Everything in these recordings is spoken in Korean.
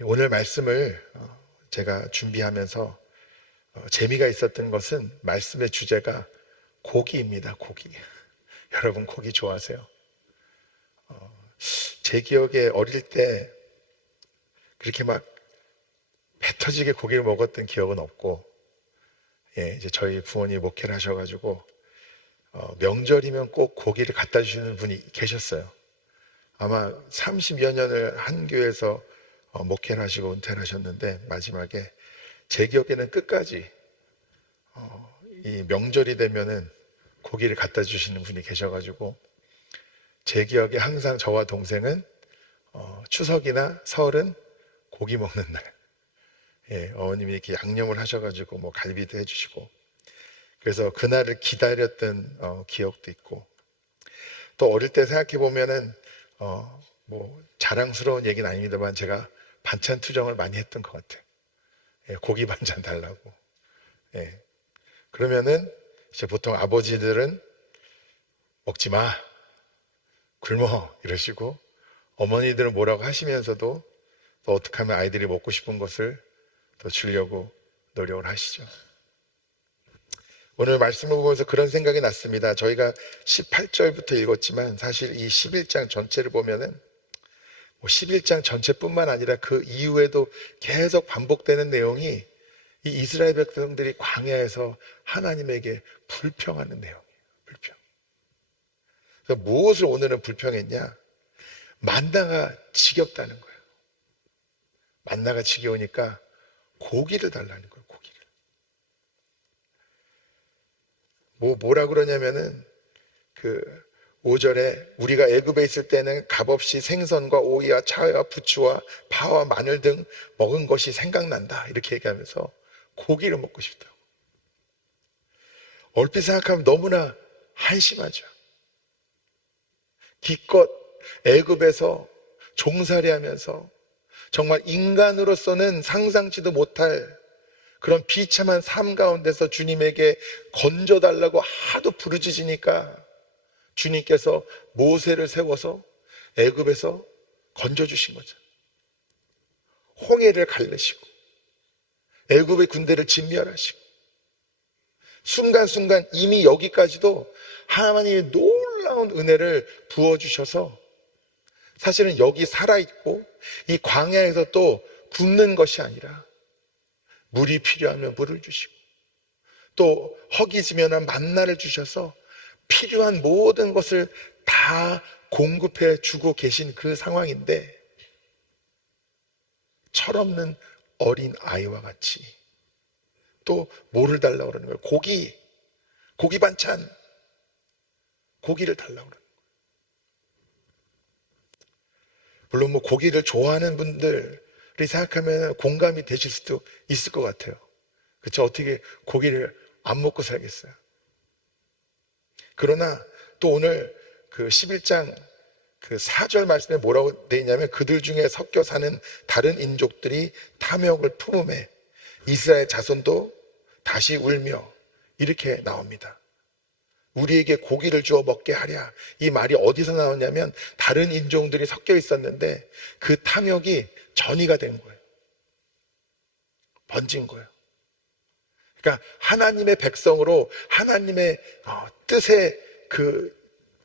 오늘 말씀을 제가 준비하면서 재미가 있었던 것은 말씀의 주제가 고기입니다. 고기. 여러분 고기 좋아하세요? 제 기억에 어릴 때 그렇게 막 배 터지게 고기를 먹었던 기억은 없고, 이제 저희 부모님이 목회를 하셔가지고 명절이면 꼭 고기를 갖다 주시는 분이 계셨어요. 아마 30여 년을 한 교회에서 목회를 하시고 은퇴를 하셨는데, 마지막에 제 기억에는 끝까지 이 명절이 되면은 고기를 갖다 주시는 분이 계셔가지고, 제 기억에 항상 저와 동생은 추석이나 설은 고기 먹는 날, 어머님이 이렇게 양념을 하셔가지고 뭐 갈비도 해주시고, 그래서 그날을 기다렸던 기억도 있고, 또 어릴 때 생각해 보면은 뭐 자랑스러운 얘기는 아닙니다만 제가 반찬 투정을 많이 했던 것 같아요. 고기 반찬 달라고. 그러면은 이제 보통 아버지들은 먹지 마, 굶어 이러시고, 어머니들은 뭐라고 하시면서도 또 어떻게 하면 아이들이 먹고 싶은 것을 더 주려고 노력을 하시죠. 오늘 말씀을 보면서 그런 생각이 났습니다. 저희가 18절부터 읽었지만 사실 이 11장 전체를 보면은 11장 전체뿐만 아니라 그 이후에도 계속 반복되는 내용이 이 이스라엘 백성들이 광야에서 하나님에게 불평하는 내용이에요. 불평. 그래서 무엇을 오늘은 불평했냐? 만나가 지겹다는 거예요. 만나가 지겨우니까 고기를 달라는 거예요. 고기를. 뭐라 그러냐면은 그 5절에 우리가 애굽에 있을 때는 값없이 생선과 오이와 차와 부추와 파와 마늘 등 먹은 것이 생각난다. 이렇게 얘기하면서 고기를 먹고 싶다고. 얼핏 생각하면 너무나 한심하죠. 기껏 애굽에서 종살이하면서 정말 인간으로서는 상상치도 못할 그런 비참한 삶 가운데서 주님에게 건져달라고 하도 부르짖으니까 주님께서 모세를 세워서 애굽에서 건져주신 거죠. 홍해를 갈르시고 애굽의 군대를 진멸하시고, 순간순간 이미 여기까지도 하나님의 놀라운 은혜를 부어주셔서 사실은 여기 살아있고 이 광야에서 또 굶는 것이 아니라 물이 필요하면 물을 주시고, 또 허기지면한 만나를 주셔서 필요한 모든 것을 다 공급해 주고 계신 그 상황인데, 철없는 어린 아이와 같이 또 뭐를 달라고 그러는 거예요? 고기 반찬, 고기를 달라고 그러는 거예요. 물론 뭐 고기를 좋아하는 분들이 생각하면 공감이 되실 수도 있을 것 같아요. 그렇죠? 어떻게 고기를 안 먹고 살겠어요? 그러나 또 오늘 그 11장 그 4절 말씀에 뭐라고 되어 있냐면, 그들 중에 섞여 사는 다른 인족들이 탐욕을 품음에 이스라엘 자손도 다시 울며, 이렇게 나옵니다. 우리에게 고기를 주어 먹게 하랴. 이 말이 어디서 나왔냐면 다른 인종들이 섞여 있었는데 그 탐욕이 전이가 된 거예요. 번진 거예요. 그러니까 하나님의 백성으로 하나님의 뜻에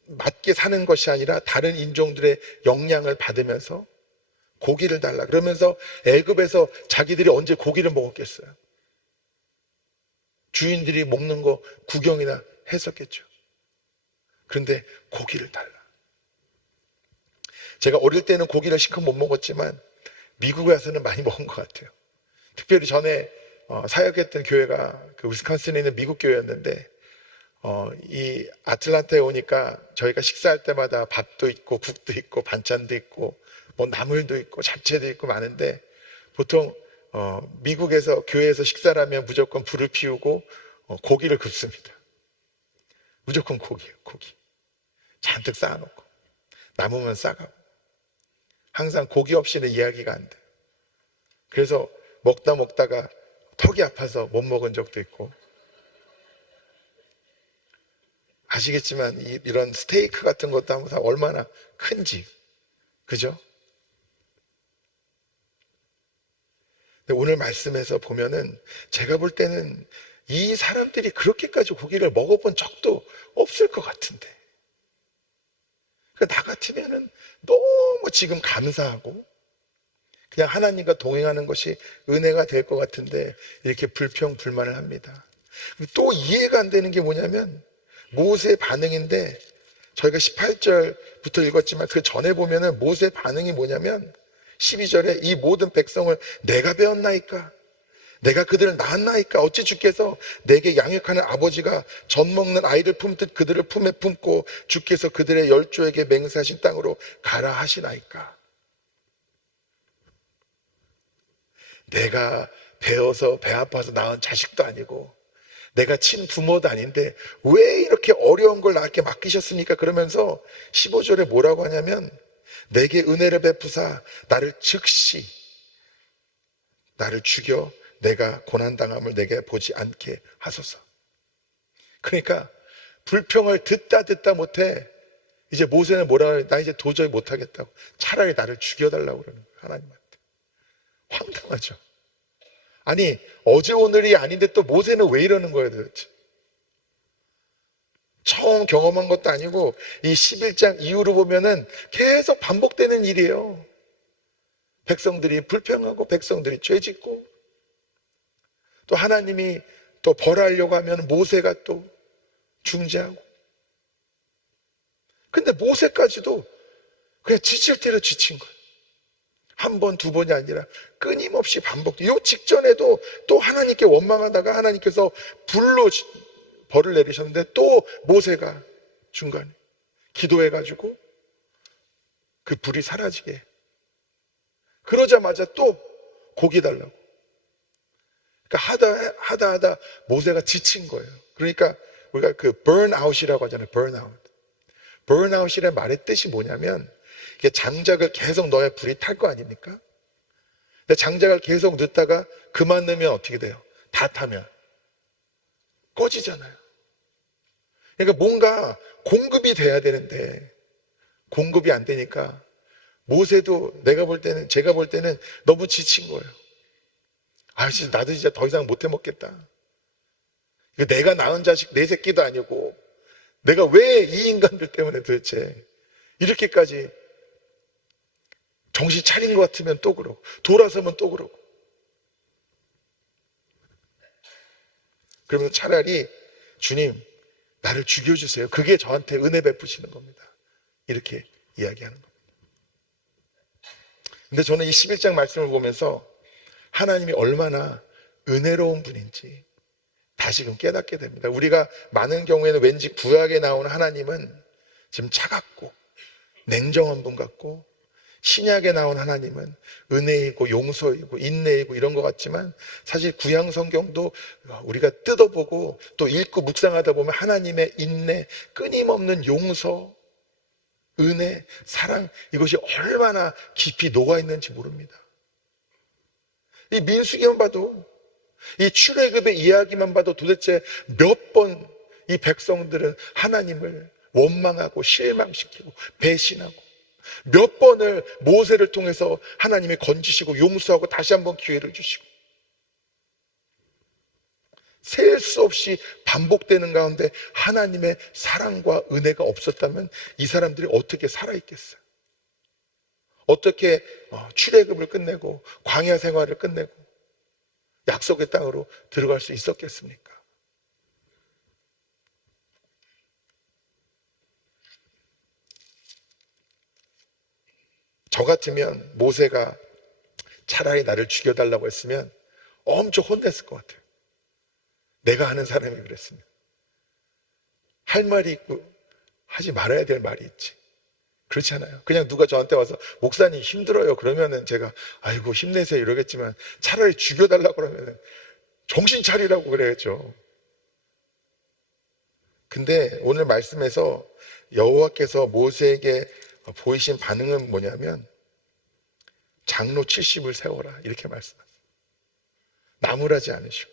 맞게 사는 것이 아니라 다른 인종들의 영향을 받으면서 고기를 달라 그러면서 애굽에서 자기들이 언제 고기를 먹었겠어요? 주인들이 먹는 거 구경이나 했었겠죠. 그런데 고기를 달라. 제가 어릴 때는 고기를 실컷 못 먹었지만 미국에 와서는 많이 먹은 것 같아요. 특별히 전에 사역했던 교회가 그 위스콘신에 있는 미국 교회였는데, 이 아틀란타에 오니까 저희가 식사할 때마다 밥도 있고 국도 있고 반찬도 있고 뭐 나물도 있고 잡채도 있고 많은데, 보통 미국에서 교회에서 식사를 하면 무조건 불을 피우고 고기를 굽습니다. 무조건 고기예요. 고기 잔뜩 쌓아놓고 남으면 싸가고, 항상 고기 없이는 이야기가 안 돼요. 그래서 먹다가 턱이 아파서 못 먹은 적도 있고, 아시겠지만 이런 스테이크 같은 것도 항상 얼마나 큰지, 그죠? 근데 오늘 말씀에서 보면은 제가 볼 때는 이 사람들이 그렇게까지 고기를 먹어본 적도 없을 것 같은데, 그러니까 나 같으면은 너무 지금 감사하고 그냥 하나님과 동행하는 것이 은혜가 될 것 같은데 이렇게 불평불만을 합니다. 또 이해가 안 되는 게 뭐냐면 모세의 반응인데, 저희가 18절부터 읽었지만 그 전에 보면은 모세의 반응이 뭐냐면 12절에 이 모든 백성을 내가 배웠나이까, 내가 그들을 낳았나이까, 어찌 주께서 내게 양육하는 아버지가 젖 먹는 아이를 품듯 그들을 품에 품고 주께서 그들의 열조에게 맹세하신 땅으로 가라 하시나이까. 내가 배워서 배 아파서 낳은 자식도 아니고 내가 친부모도 아닌데 왜 이렇게 어려운 걸 나에게 맡기셨습니까? 그러면서 15절에 뭐라고 하냐면 내게 은혜를 베푸사 나를 즉시 나를 죽여 내가 고난당함을 내게 보지 않게 하소서. 그러니까 불평을 듣다 못해 이제 모세는 뭐라고 해요? 나 이제 도저히 못하겠다고 차라리 나를 죽여달라고 그러는 거예요, 하나님한테. 황당하죠. 아니 어제 오늘이 아닌데 또 모세는 왜 이러는 거예요 도대체? 처음 경험한 것도 아니고 이 11장 이후로 보면은 계속 반복되는 일이에요. 백성들이 불평하고 백성들이 죄짓고 또 하나님이 또 벌하려고 하면 모세가 또 중재하고. 근데 모세까지도 그냥 지칠 대로 지친 거예요. 한 번, 두 번이 아니라 끊임없이 반복돼요. 이 직전에도 또 하나님께 원망하다가 하나님께서 불로 벌을 내리셨는데 또 모세가 중간에 기도해가지고 그 불이 사라지게. 그러자마자 또 고기 달라고. 그러니까 하다 모세가 지친 거예요. 그러니까 우리가 그 burnout이라고 하잖아요. burnout이라는 말의 뜻이 뭐냐면 이게 장작을 계속 넣어야 불이 탈 거 아닙니까? 근데 장작을 계속 넣다가 그만 넣으면 어떻게 돼요? 다 타면 꺼지잖아요. 그러니까 뭔가 공급이 돼야 되는데 공급이 안 되니까 모세도 제가 볼 때는 너무 지친 거예요. 진짜 나도 진짜 더 이상 못해 먹겠다. 이거 내가 낳은 자식 내 새끼도 아니고 내가 왜 이 인간들 때문에 도대체 이렇게까지 정신 차린 것 같으면 또 그러고 돌아서면 또 그러고. 그러면 차라리 주님 나를 죽여주세요. 그게 저한테 은혜 베푸시는 겁니다. 이렇게 이야기하는 겁니다. 근데 저는 이 11장 말씀을 보면서 하나님이 얼마나 은혜로운 분인지 다시금 깨닫게 됩니다. 우리가 많은 경우에는 왠지 구약에 나오는 하나님은 지금 차갑고 냉정한 분 같고 신약에 나온 하나님은 은혜이고 용서이고 인내이고 이런 것 같지만 사실 구약 성경도 우리가 뜯어보고 또 읽고 묵상하다 보면 하나님의 인내, 끊임없는 용서, 은혜, 사랑 이것이 얼마나 깊이 녹아있는지 모릅니다. 이 민수기만 봐도 이 출애굽의 이야기만 봐도 도대체 몇 번 이 백성들은 하나님을 원망하고 실망시키고 배신하고 몇 번을 모세를 통해서 하나님이 건지시고 용서하고 다시 한번 기회를 주시고 셀 수 없이 반복되는 가운데 하나님의 사랑과 은혜가 없었다면 이 사람들이 어떻게 살아있겠어요? 어떻게 출애굽을 끝내고 광야 생활을 끝내고 약속의 땅으로 들어갈 수 있었겠습니까? 저 같으면 모세가 차라리 나를 죽여달라고 했으면 엄청 혼냈을 것 같아요. 내가 아는 사람이 그랬으면. 할 말이 있고 하지 말아야 될 말이 있지. 그렇지 않아요. 그냥 누가 저한테 와서 목사님 힘들어요 그러면은 제가 아이고 힘내세요 이러겠지만 차라리 죽여달라고 그러면은 정신 차리라고 그래야죠. 근데 오늘 말씀에서 여호와께서 모세에게 보이신 반응은 뭐냐면 장로 70을 세워라 이렇게 말씀하세요. 나무라지 않으시고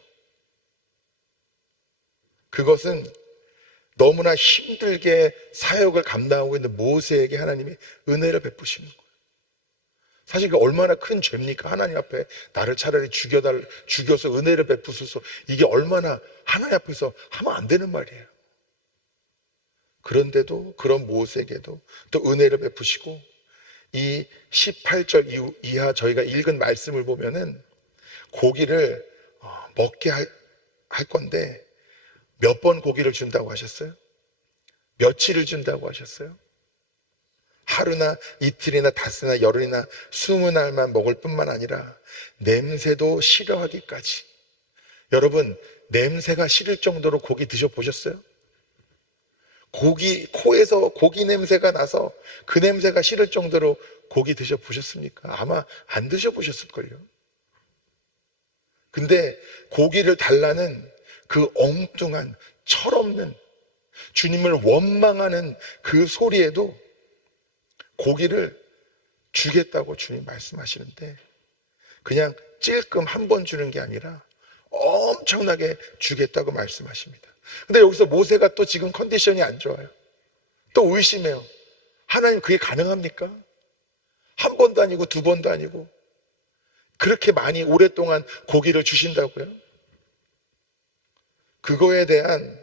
그것은 너무나 힘들게 사역을 감당하고 있는 모세에게 하나님이 은혜를 베푸시는 거예요. 사실 그 얼마나 큰 죄입니까? 하나님 앞에 나를 차라리 죽여서 은혜를 베푸소서. 이게 얼마나 하나님 앞에서 하면 안 되는 말이에요. 그런데도 그런 모세에게도 또 은혜를 베푸시고, 이 18절 이하 저희가 읽은 말씀을 보면은 고기를 먹게 할 건데, 몇 번 고기를 준다고 하셨어요? 며칠을 준다고 하셨어요? 하루나 이틀이나 닷새나 열흘이나 20날만 먹을 뿐만 아니라 냄새도 싫어하기까지. 여러분, 냄새가 싫을 정도로 고기 드셔보셨어요? 코에서 고기 냄새가 나서 그 냄새가 싫을 정도로 고기 드셔보셨습니까? 아마 안 드셔보셨을걸요. 근데 고기를 달라는 그 엉뚱한, 철없는, 주님을 원망하는 그 소리에도 고기를 주겠다고 주님 말씀하시는데, 그냥 찔끔 한 번 주는 게 아니라 엄청나게 주겠다고 말씀하십니다. 근데 여기서 모세가 또 지금 컨디션이 안 좋아요. 또 의심해요. 하나님, 그게 가능합니까? 한 번도 아니고 두 번도 아니고 그렇게 많이 오랫동안 고기를 주신다고요? 그거에 대한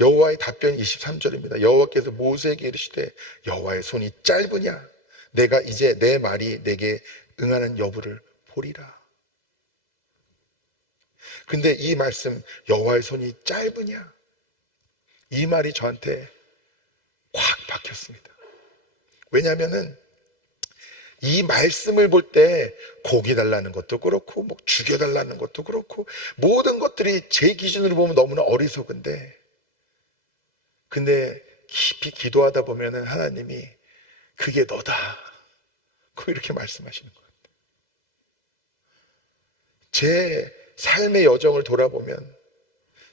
여호와의 답변이 23절입니다. 여호와께서 모세에게 이르시되 여호와의 손이 짧으냐? 내가 이제 내 말이 내게 응하는 여부를 보리라. 근데 이 말씀, 여호와의 손이 짧으냐? 이 말이 저한테 확 박혔습니다. 왜냐하면은 이 말씀을 볼 때 고기 달라는 것도 그렇고 뭐 죽여달라는 것도 그렇고 모든 것들이 제 기준으로 보면 너무나 어리석은데, 근데 깊이 기도하다 보면은 하나님이 그게 너다, 이렇게 말씀하시는 것 같아요. 제 삶의 여정을 돌아보면,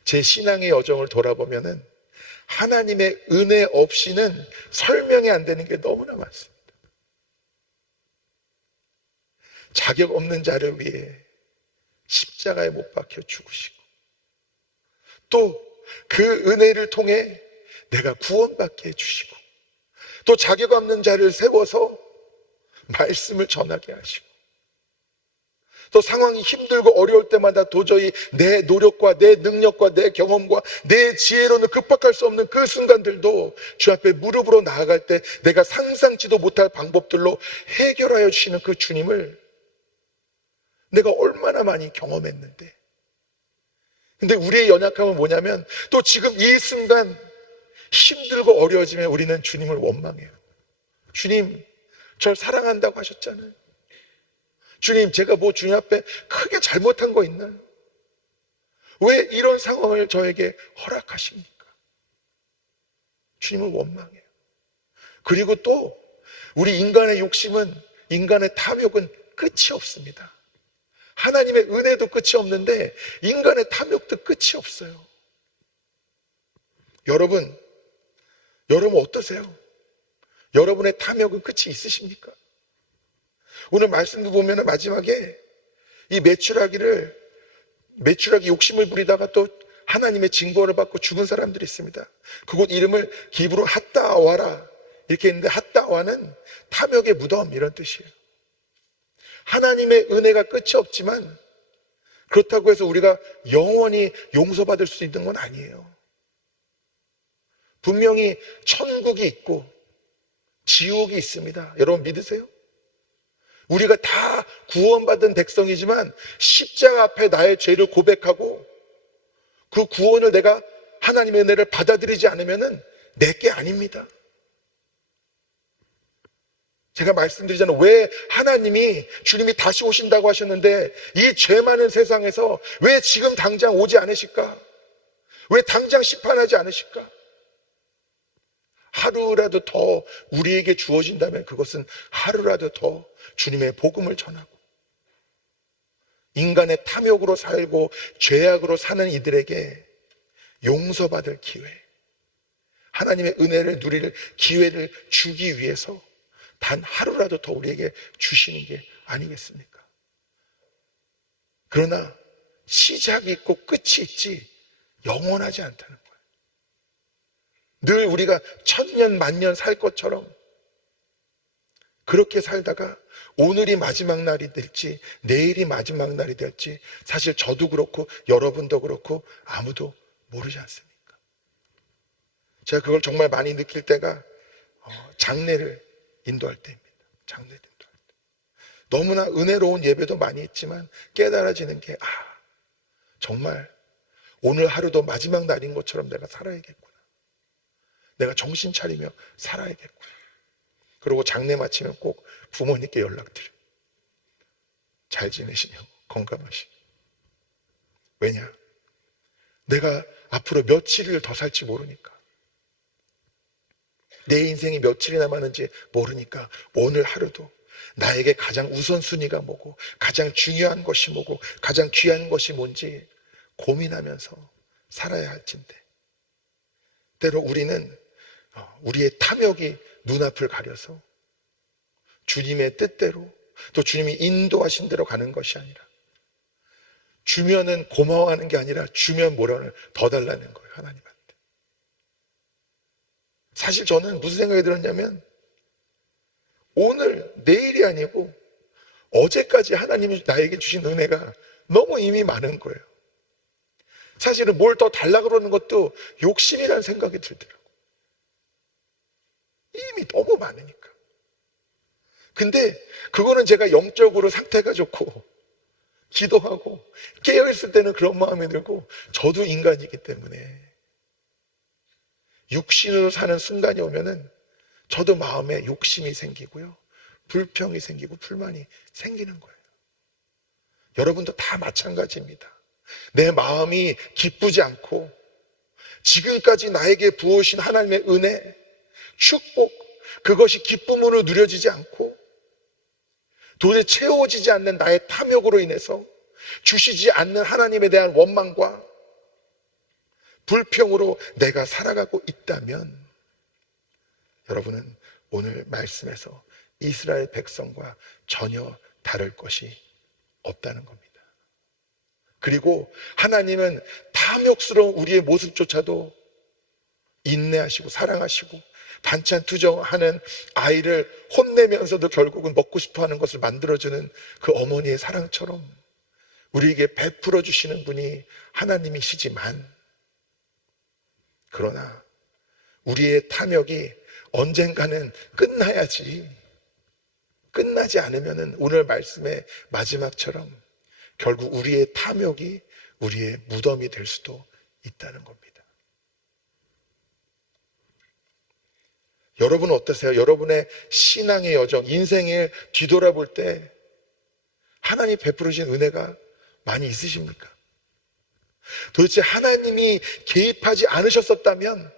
제 신앙의 여정을 돌아보면은 하나님의 은혜 없이는 설명이 안 되는 게 너무나 많습니다. 자격 없는 자를 위해 십자가에 못 박혀 죽으시고, 또 그 은혜를 통해 내가 구원받게 해주시고, 또 자격 없는 자를 세워서 말씀을 전하게 하시고, 또 상황이 힘들고 어려울 때마다 도저히 내 노력과 내 능력과 내 경험과 내 지혜로는 극복할 수 없는 그 순간들도 주 앞에 무릎으로 나아갈 때 내가 상상치도 못할 방법들로 해결하여 주시는 그 주님을 내가 얼마나 많이 경험했는데, 근데 우리의 연약함은 뭐냐면 또 지금 이 순간 힘들고 어려워지면 우리는 주님을 원망해요. 주님, 절 사랑한다고 하셨잖아요. 주님, 제가 뭐 주님 앞에 크게 잘못한 거 있나요? 왜 이런 상황을 저에게 허락하십니까? 주님을 원망해요. 그리고 또 우리 인간의 욕심은, 인간의 탐욕은 끝이 없습니다. 하나님의 은혜도 끝이 없는데 인간의 탐욕도 끝이 없어요. 여러분 어떠세요? 여러분의 탐욕은 끝이 있으십니까? 오늘 말씀도 보면 마지막에 이 메추라기 욕심을 부리다가 또 하나님의 징벌을 받고 죽은 사람들이 있습니다. 그곳 이름을 기브로 핫다와라 이렇게 했는데, 핫다와는 탐욕의 무덤 이런 뜻이에요. 하나님의 은혜가 끝이 없지만 그렇다고 해서 우리가 영원히 용서받을 수 있는 건 아니에요. 분명히 천국이 있고 지옥이 있습니다. 여러분 믿으세요? 우리가 다 구원받은 백성이지만 십자가 앞에 나의 죄를 고백하고 그 구원을 내가 하나님의 은혜를 받아들이지 않으면 내게 아닙니다. 제가 말씀드리잖아요. 왜 하나님이, 주님이 다시 오신다고 하셨는데 이 죄 많은 세상에서 왜 지금 당장 오지 않으실까? 왜 당장 심판하지 않으실까? 하루라도 더 우리에게 주어진다면 그것은 하루라도 더 주님의 복음을 전하고, 인간의 탐욕으로 살고 죄악으로 사는 이들에게 용서받을 기회, 하나님의 은혜를 누릴 기회를 주기 위해서 단 하루라도 더 우리에게 주시는 게 아니겠습니까? 그러나 시작이 있고 끝이 있지 영원하지 않다는 거예요. 늘 우리가 천년 만년 살 것처럼 그렇게 살다가 오늘이 마지막 날이 될지 내일이 마지막 날이 될지 사실 저도 그렇고 여러분도 그렇고 아무도 모르지 않습니까? 제가 그걸 정말 많이 느낄 때가 장례를 인도할 때입니다. 장례를 인도할 때. 너무나 은혜로운 예배도 많이 있지만 깨달아지는 게 정말 오늘 하루도 마지막 날인 것처럼 내가 살아야겠구나. 내가 정신 차리며 살아야겠구나. 그리고 장례 마치면 꼭 부모님께 연락드려요. 잘 지내시냐고, 건강하시냐고. 왜냐? 내가 앞으로 며칠을 더 살지 모르니까. 내 인생이 며칠이 남았는지 모르니까 오늘 하루도 나에게 가장 우선순위가 뭐고 가장 중요한 것이 뭐고 가장 귀한 것이 뭔지 고민하면서 살아야 할진데, 때로 우리는 우리의 탐욕이 눈앞을 가려서 주님의 뜻대로 또 주님이 인도하신 대로 가는 것이 아니라, 주면은 고마워하는 게 아니라 주면 뭐라는 더 달라는 거예요, 하나님한테. 사실 저는 무슨 생각이 들었냐면, 오늘 내일이 아니고 어제까지 하나님이 나에게 주신 은혜가 너무 이미 많은 거예요. 사실은 뭘 더 달라 그러는 것도 욕심이라는 생각이 들더라고요. 이미 너무 많으니까. 근데 그거는 제가 영적으로 상태가 좋고 기도하고 깨어있을 때는 그런 마음이 들고, 저도 인간이기 때문에 육신으로 사는 순간이 오면은 저도 마음에 욕심이 생기고요, 불평이 생기고 불만이 생기는 거예요. 여러분도 다 마찬가지입니다. 내 마음이 기쁘지 않고 지금까지 나에게 부어오신 하나님의 은혜, 축복, 그것이 기쁨으로 누려지지 않고 도저히 채워지지 않는 나의 탐욕으로 인해서 주시지 않는 하나님에 대한 원망과 불평으로 내가 살아가고 있다면, 여러분은 오늘 말씀에서 이스라엘 백성과 전혀 다를 것이 없다는 겁니다. 그리고 하나님은 탐욕스러운 우리의 모습조차도 인내하시고 사랑하시고, 반찬 투정하는 아이를 혼내면서도 결국은 먹고 싶어하는 것을 만들어주는 그 어머니의 사랑처럼 우리에게 베풀어 주시는 분이 하나님이시지만, 그러나 우리의 탐욕이 언젠가는 끝나야지, 끝나지 않으면은 오늘 말씀의 마지막처럼 결국 우리의 탐욕이 우리의 무덤이 될 수도 있다는 겁니다. 여러분은 어떠세요? 여러분의 신앙의 여정, 인생을 뒤돌아볼 때 하나님 베풀으신 은혜가 많이 있으십니까? 도대체 하나님이 개입하지 않으셨었다면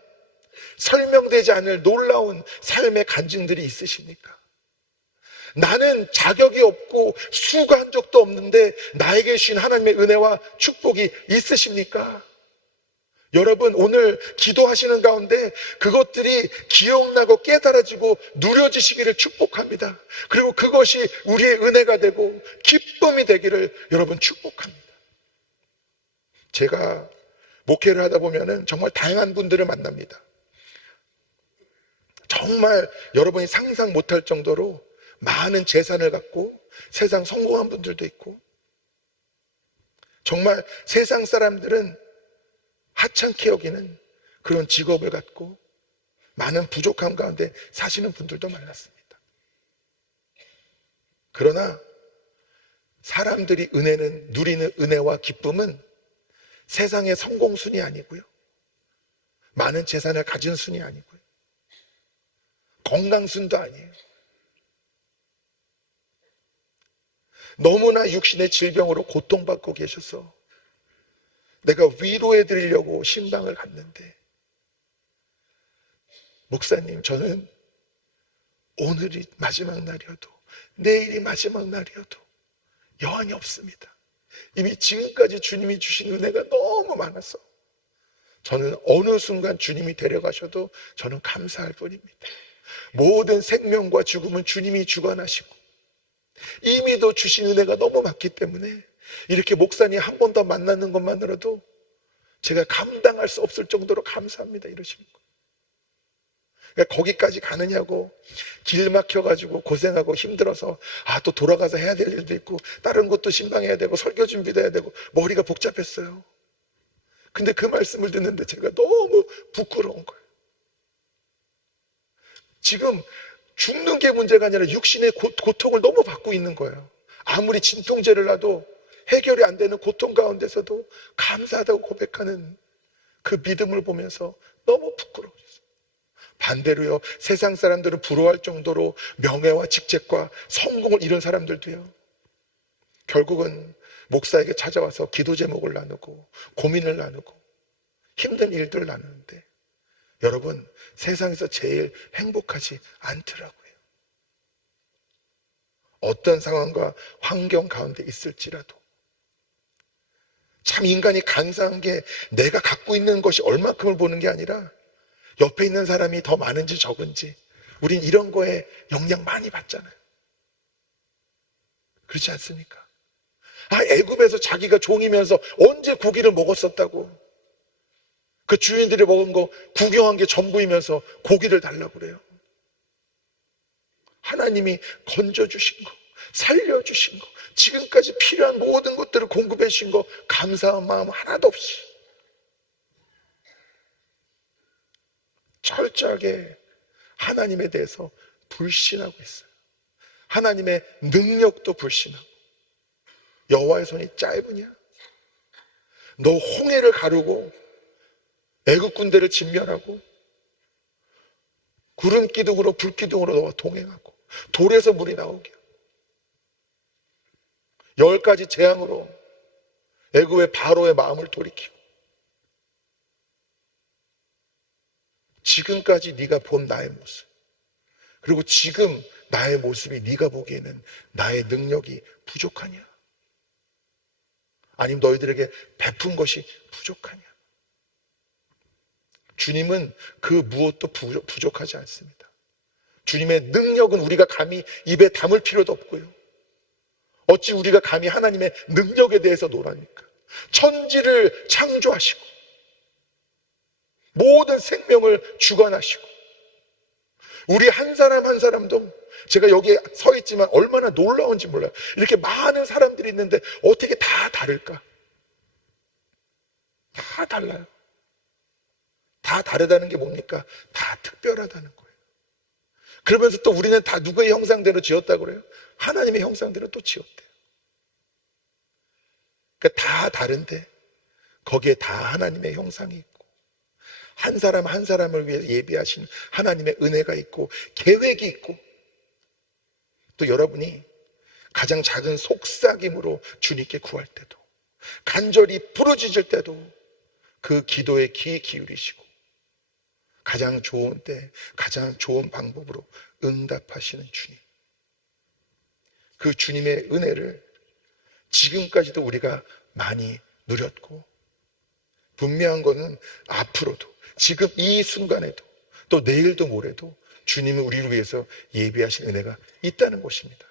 설명되지 않을 놀라운 삶의 간증들이 있으십니까? 나는 자격이 없고 수가 한 적도 없는데 나에게 주신 하나님의 은혜와 축복이 있으십니까? 여러분, 오늘 기도하시는 가운데 그것들이 기억나고 깨달아지고 누려지시기를 축복합니다. 그리고 그것이 우리의 은혜가 되고 기쁨이 되기를 여러분 축복합니다. 제가 목회를 하다 보면은 정말 다양한 분들을 만납니다. 정말 여러분이 상상 못할 정도로 많은 재산을 갖고 세상 성공한 분들도 있고, 정말 세상 사람들은 하찮게 여기는 그런 직업을 갖고 많은 부족함 가운데 사시는 분들도 만났습니다. 그러나 사람들이 누리는 은혜와 기쁨은 세상의 성공순이 아니고요, 많은 재산을 가진 순이 아니고요, 건강순도 아니에요. 너무나 육신의 질병으로 고통받고 계셔서 내가 위로해 드리려고 신방을 갔는데, 목사님, 저는 오늘이 마지막 날이어도 내일이 마지막 날이어도 여한이 없습니다. 이미 지금까지 주님이 주신 은혜가 너무 많아서 저는 어느 순간 주님이 데려가셔도 저는 감사할 뿐입니다. 모든 생명과 죽음은 주님이 주관하시고 이미도 주신 은혜가 너무 많기 때문에 이렇게 목사님 한 번 더 만나는 것만으로도 제가 감당할 수 없을 정도로 감사합니다, 이러시는 거예요. 그러니까 거기까지 가느냐고 길 막혀가지고 고생하고 힘들어서 또 돌아가서 해야 될 일도 있고 다른 것도 신방해야 되고 설교 준비도 해야 되고 머리가 복잡했어요. 근데 그 말씀을 듣는데 제가 너무 부끄러운 거예요. 지금 죽는 게 문제가 아니라 육신의 고통을 너무 받고 있는 거예요. 아무리 진통제를 놔도 해결이 안 되는 고통 가운데서도 감사하다고 고백하는 그 믿음을 보면서 너무 부끄러워졌어요. 반대로요, 세상 사람들은 부러워할 정도로 명예와 직책과 성공을 이룬 사람들도요, 결국은 목사에게 찾아와서 기도 제목을 나누고 고민을 나누고 힘든 일들을 나누는데, 여러분, 세상에서 제일 행복하지 않더라고요. 어떤 상황과 환경 가운데 있을지라도. 참 인간이 간사한 게 내가 갖고 있는 것이 얼마큼을 보는 게 아니라 옆에 있는 사람이 더 많은지 적은지, 우린 이런 거에 영향 많이 받잖아요. 그렇지 않습니까? 애굽에서 자기가 종이면서 언제 고기를 먹었었다고, 그 주인들이 먹은 거 구경한 게 전부이면서 고기를 달라고 그래요. 하나님이 건져주신 거, 살려주신 거, 지금까지 필요한 모든 것들을 공급해 주신 거 감사한 마음 하나도 없이 철저하게 하나님에 대해서 불신하고 있어요. 하나님의 능력도 불신하고, 여호와의 손이 짧으냐? 너 홍해를 가르고 애국 군대를 진멸하고 구름 기둥으로 불 기둥으로 너와 동행하고 돌에서 물이 나오게 10가지 재앙으로 애굽의 바로의 마음을 돌이키고, 지금까지 네가 본 나의 모습, 그리고 지금 나의 모습이 네가 보기에는 나의 능력이 부족하냐? 아니면 너희들에게 베푼 것이 부족하냐? 주님은 그 무엇도 부족하지 않습니다. 주님의 능력은 우리가 감히 입에 담을 필요도 없고요. 어찌 우리가 감히 하나님의 능력에 대해서 노랍니까? 천지를 창조하시고 모든 생명을 주관하시고, 우리 한 사람 한 사람도, 제가 여기에 서 있지만 얼마나 놀라운지 몰라요. 이렇게 많은 사람들이 있는데 어떻게 다 다를까? 다 달라요. 다 다르다는 게 뭡니까? 다 특별하다는 거예요. 그러면서 또 우리는 다 누구의 형상대로 지었다고 그래요? 하나님의 형상대로 또 지었대요. 그러니까 다 다른데 거기에 다 하나님의 형상이 있고, 한 사람 한 사람을 위해 예비하신 하나님의 은혜가 있고 계획이 있고, 또 여러분이 가장 작은 속삭임으로 주님께 구할 때도, 간절히 부르짖을 때도 그 기도에 귀 기울이시고 가장 좋은 때 가장 좋은 방법으로 응답하시는 주님, 그 주님의 은혜를 지금까지도 우리가 많이 누렸고, 분명한 것은 앞으로도, 지금 이 순간에도, 또 내일도 모레도 주님은 우리를 위해서 예비하신 은혜가 있다는 것입니다.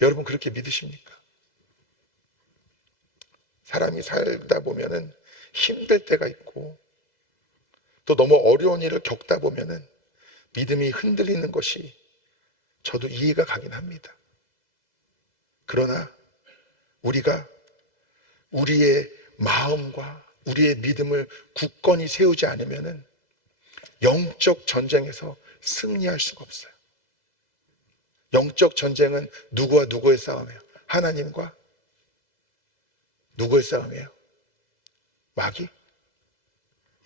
여러분, 그렇게 믿으십니까? 사람이 살다 보면은 힘들 때가 있고, 또 너무 어려운 일을 겪다 보면은 믿음이 흔들리는 것이 저도 이해가 가긴 합니다. 그러나 우리가 우리의 마음과 우리의 믿음을 굳건히 세우지 않으면은 영적 전쟁에서 승리할 수가 없어요. 영적 전쟁은 누구와 누구의 싸움이에요? 하나님과 누구의 싸움이에요? 마귀?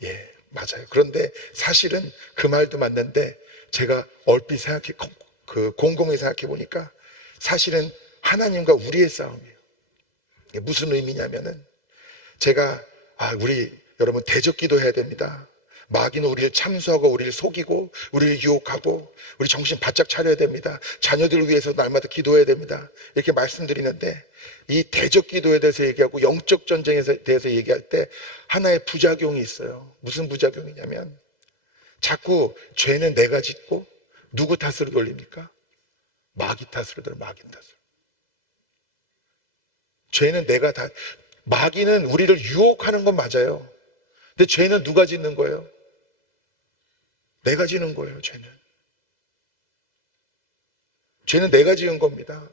예, 맞아요. 그런데 사실은 그 말도 맞는데, 제가 얼핏 곰곰이 생각해 보니까 사실은 하나님과 우리의 싸움이에요. 이게 무슨 의미냐면은, 제가 우리 여러분 대적 기도해야 됩니다. 마귀는 우리를 참수하고 우리를 속이고 우리를 유혹하고 우리 정신 바짝 차려야 됩니다. 자녀들을 위해서 날마다 기도해야 됩니다. 이렇게 말씀드리는데, 이 대적 기도에 대해서 얘기하고 영적 전쟁에 대해서 얘기할 때 하나의 부작용이 있어요. 무슨 부작용이냐면, 자꾸 죄는 내가 짓고 누구 탓으로 돌립니까? 마귀 탓으로 돌려, 마귀 탓으로. 죄는 내가 다, 마귀는 우리를 유혹하는 건 맞아요. 근데 죄는 누가 짓는 거예요? 내가 지는 거예요, 죄는. 죄는 내가 지은 겁니다.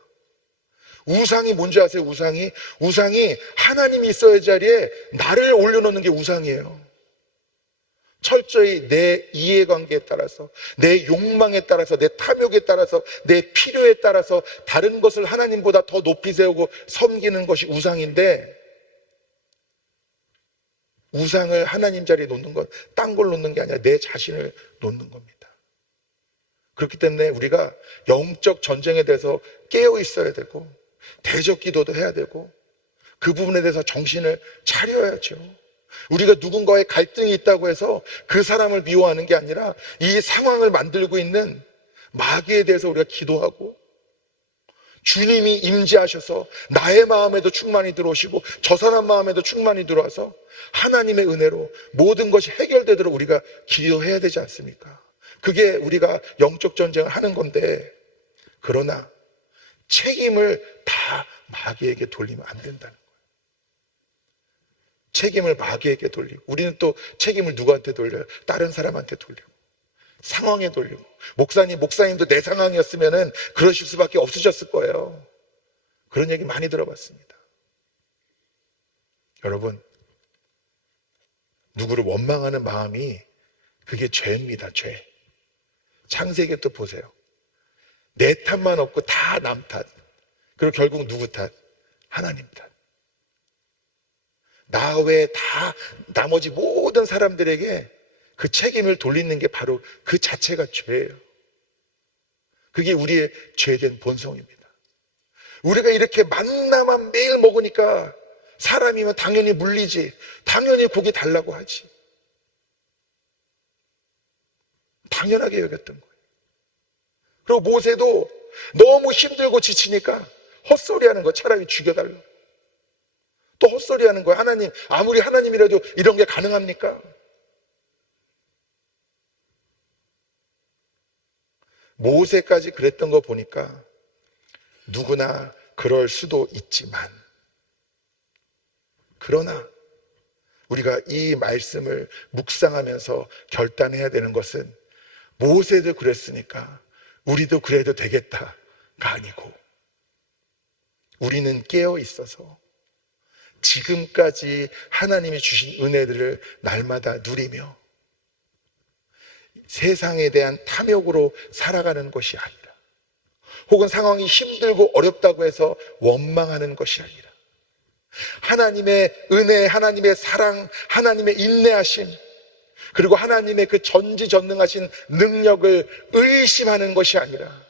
우상이 뭔지 아세요? 우상이 하나님이 있어야 할 자리에 나를 올려놓는 게 우상이에요. 철저히 내 이해관계에 따라서, 내 욕망에 따라서, 내 탐욕에 따라서, 내 필요에 따라서 다른 것을 하나님보다 더 높이 세우고 섬기는 것이 우상인데, 우상을 하나님 자리에 놓는 건 딴 걸 놓는 게 아니라 내 자신을 놓는 겁니다. 그렇기 때문에 우리가 영적 전쟁에 대해서 깨어 있어야 되고, 대적 기도도 해야 되고, 그 부분에 대해서 정신을 차려야죠. 우리가 누군가의 갈등이 있다고 해서 그 사람을 미워하는 게 아니라 이 상황을 만들고 있는 마귀에 대해서 우리가 기도하고, 주님이 임재하셔서 나의 마음에도 충만히 들어오시고 저 사람 마음에도 충만히 들어와서 하나님의 은혜로 모든 것이 해결되도록 우리가 기도해야 되지 않습니까? 그게 우리가 영적 전쟁을 하는 건데, 그러나 책임을 다 마귀에게 돌리면 안 된다는 거예요. 책임을 마귀에게 돌리고, 우리는 또 책임을 누구한테 돌려요? 다른 사람한테 돌리고, 상황에 돌리고. 목사님도 내 상황이었으면 그러실 수밖에 없으셨을 거예요. 그런 얘기 많이 들어봤습니다. 여러분, 누구를 원망하는 마음이 그게 죄입니다. 죄. 창세기에 또 보세요. 내 탓만 없고 다 남 탓. 그리고 결국 누구 탓? 하나님 탓. 나 외에 다 나머지 모든 사람들에게 그 책임을 돌리는 게 바로 그 자체가 죄예요. 그게 우리의 죄된 본성입니다. 우리가 이렇게 만나만 매일 먹으니까 사람이면 당연히 물리지, 당연히 고기 달라고 하지. 당연하게 여겼던 거예요. 그리고 모세도 너무 힘들고 지치니까 헛소리하는 거, 차라리 죽여달라고. 또 헛소리하는 거예요. 하나님, 아무리 하나님이라도 이런 게 가능합니까? 모세까지 그랬던 거 보니까 누구나 그럴 수도 있지만, 그러나 우리가 이 말씀을 묵상하면서 결단해야 되는 것은, 모세도 그랬으니까 우리도 그래도 되겠다가 아니고, 우리는 깨어 있어서 지금까지 하나님이 주신 은혜들을 날마다 누리며 세상에 대한 탐욕으로 살아가는 것이 아니라, 혹은 상황이 힘들고 어렵다고 해서 원망하는 것이 아니라, 하나님의 은혜, 하나님의 사랑, 하나님의 인내하심, 그리고 하나님의 그 전지전능하신 능력을 의심하는 것이 아니라,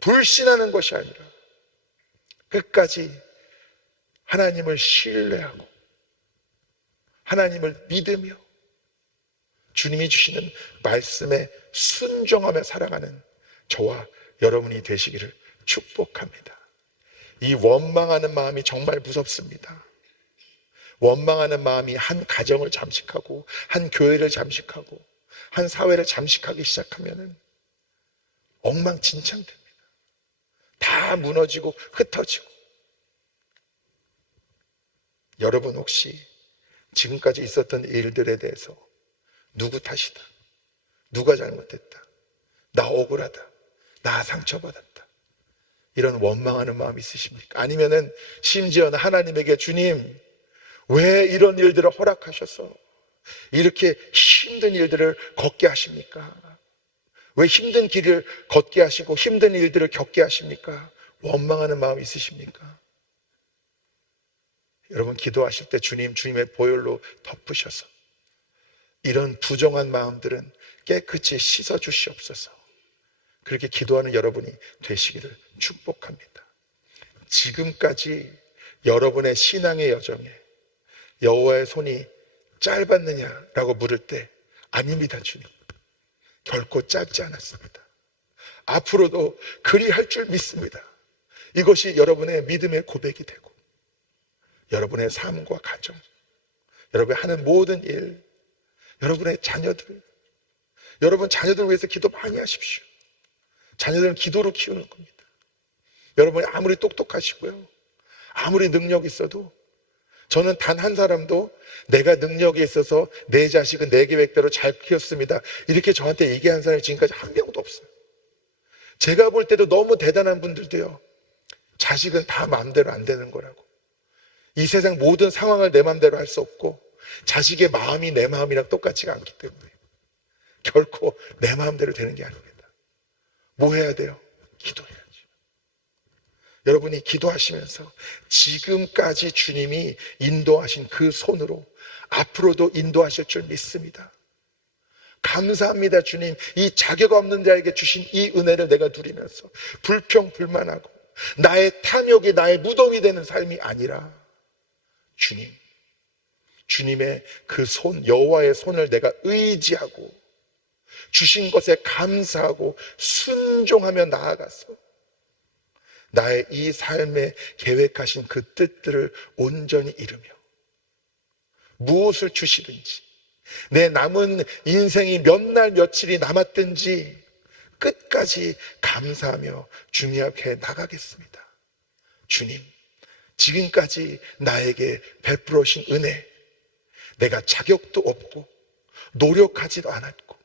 불신하는 것이 아니라, 끝까지 하나님을 신뢰하고 하나님을 믿으며 주님이 주시는 말씀에 순종하며 살아가는 저와 여러분이 되시기를 축복합니다. 이 원망하는 마음이 정말 무섭습니다. 원망하는 마음이 한 가정을 잠식하고, 한 교회를 잠식하고, 한 사회를 잠식하기 시작하면은 엉망진창됩니다. 다 무너지고 흩어지고. 여러분 혹시 지금까지 있었던 일들에 대해서 누구 탓이다, 누가 잘못했다, 나 억울하다, 나 상처받았다, 이런 원망하는 마음이 있으십니까? 아니면은 심지어는 하나님에게, 주님 왜 이런 일들을 허락하셔서 이렇게 힘든 일들을 겪게 하십니까? 왜 힘든 길을 걷게 하시고 힘든 일들을 겪게 하십니까? 원망하는 마음이 있으십니까? 여러분 기도하실 때 주님의 보혈로 덮으셔서 이런 부정한 마음들은 깨끗이 씻어 주시옵소서. 그렇게 기도하는 여러분이 되시기를 축복합니다. 지금까지 여러분의 신앙의 여정에 여호와의 손이 짧았느냐라고 물을 때, 아닙니다 주님, 결코 짧지 않았습니다. 앞으로도 그리할 줄 믿습니다. 이것이 여러분의 믿음의 고백이 되고, 여러분의 삶과 가정, 여러분이 하는 모든 일, 여러분의 자녀들, 여러분 자녀들 위해서 기도 많이 하십시오. 자녀들은 기도로 키우는 겁니다. 여러분이 아무리 똑똑하시고요, 아무리 능력 있어도 저는 단 한 사람도 내가 능력이 있어서 내 자식은 내 계획대로 잘 키웠습니다, 이렇게 저한테 얘기한 사람이 지금까지 한 명도 없어요. 제가 볼 때도 너무 대단한 분들도요, 자식은 다 마음대로 안 되는 거라고, 이 세상 모든 상황을 내 마음대로 할 수 없고 자식의 마음이 내 마음이랑 똑같지가 않기 때문에 결코 내 마음대로 되는 게 아닙니다. 뭐 해야 돼요? 기도해야죠. 여러분이 기도하시면서 지금까지 주님이 인도하신 그 손으로 앞으로도 인도하실 줄 믿습니다. 감사합니다, 주님. 이 자격 없는 자에게 주신 이 은혜를 내가 누리면서 불평불만하고 나의 탐욕이 나의 무덤이 되는 삶이 아니라 주님의 그 손, 여호와의 손을 내가 의지하고 주신 것에 감사하고 순종하며 나아가서 나의 이 삶에 계획하신 그 뜻들을 온전히 이루며 무엇을 주시든지 내 남은 인생이 몇 날 며칠이 남았든지 끝까지 감사하며 주님 앞에 나가겠습니다. 주님, 지금까지 나에게 베풀어 주신 은혜, 내가 자격도 없고 노력하지도 않았고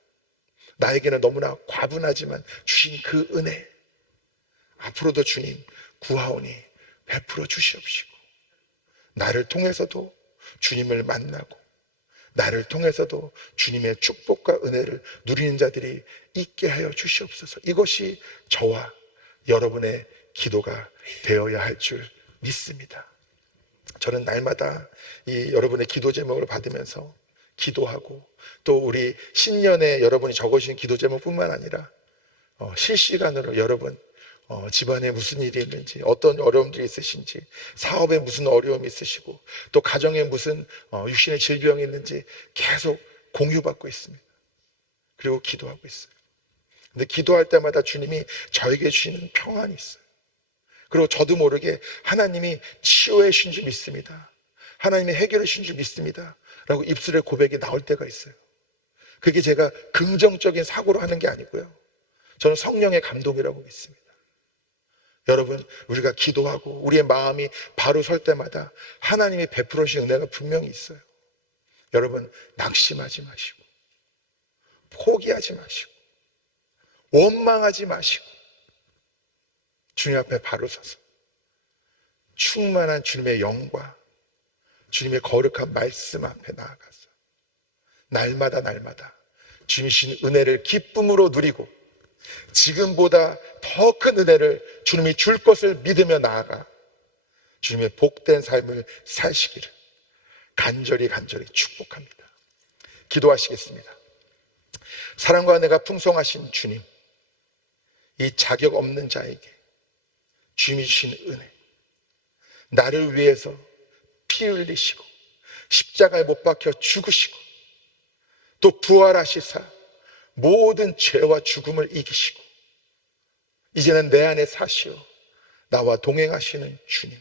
나에게는 너무나 과분하지만 주신 그 은혜, 앞으로도 주님 구하오니 베풀어 주시옵시고 나를 통해서도 주님을 만나고 나를 통해서도 주님의 축복과 은혜를 누리는 자들이 있게 하여 주시옵소서. 이것이 저와 여러분의 기도가 되어야 할 줄 믿습니다. 저는 날마다 이 여러분의 기도 제목을 받으면서 기도하고 또 우리 신년에 여러분이 적어주신 기도 제목뿐만 아니라 실시간으로 여러분 집안에 무슨 일이 있는지, 어떤 어려움들이 있으신지, 사업에 무슨 어려움이 있으시고 또 가정에 무슨 육신의 질병이 있는지 계속 공유받고 있습니다. 그리고 기도하고 있어요. 근데 기도할 때마다 주님이 저에게 주시는 평안이 있어요. 그리고 저도 모르게 하나님이 치유해 주신 줄 믿습니다, 하나님이 해결해 주신 줄 믿습니다 라고 입술에 고백이 나올 때가 있어요. 그게 제가 긍정적인 사고로 하는 게 아니고요, 저는 성령의 감동이라고 믿습니다. 여러분, 우리가 기도하고 우리의 마음이 바로 설 때마다 하나님이 베풀어 주신 은혜가 분명히 있어요. 여러분, 낙심하지 마시고 포기하지 마시고 원망하지 마시고 주님 앞에 바로 서서 충만한 주님의 영과 주님의 거룩한 말씀 앞에 나아가서 날마다 주님 주신 은혜를 기쁨으로 누리고 지금보다 더 큰 은혜를 주님이 줄 것을 믿으며 나아가 주님의 복된 삶을 사시기를 간절히 축복합니다. 기도하시겠습니다. 사랑과 은혜가 풍성하신 주님, 이 자격 없는 자에게 주님이 주신 은혜, 나를 위해서 피 흘리시고 십자가에 못 박혀 죽으시고 또 부활하시사 모든 죄와 죽음을 이기시고 이제는 내 안에 사시어 나와 동행하시는 주님,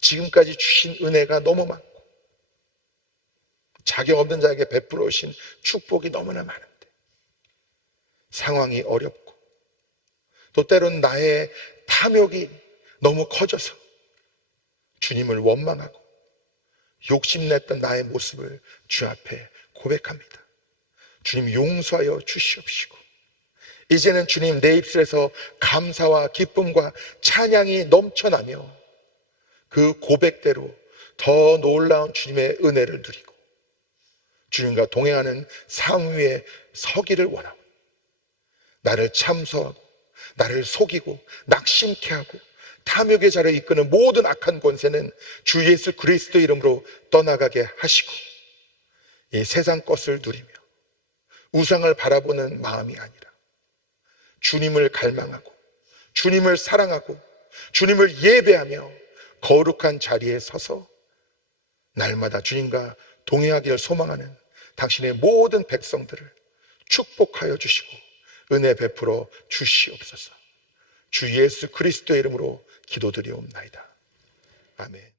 지금까지 주신 은혜가 너무 많고 자격 없는 자에게 베풀어 오신 축복이 너무나 많은데 상황이 어렵고 또 때로는 나의 탐욕이 너무 커져서 주님을 원망하고 욕심냈던 나의 모습을 주 앞에 고백합니다. 주님, 용서하여 주시옵시고 이제는 주님, 내 입술에서 감사와 기쁨과 찬양이 넘쳐나며 그 고백대로 더 놀라운 주님의 은혜를 누리고 주님과 동행하는 삶 위에 서기를 원하고 나를 참소하고 나를 속이고 낙심케 하고 탐욕의 자를 이끄는 모든 악한 권세는 주 예수 그리스도 이름으로 떠나가게 하시고 이 세상 것을 누리며 우상을 바라보는 마음이 아니라 주님을 갈망하고 주님을 사랑하고 주님을 예배하며 거룩한 자리에 서서 날마다 주님과 동행하기를 소망하는 당신의 모든 백성들을 축복하여 주시고 은혜 베풀어 주시옵소서. 주 예수 그리스도의 이름으로 기도드리옵나이다. 아멘.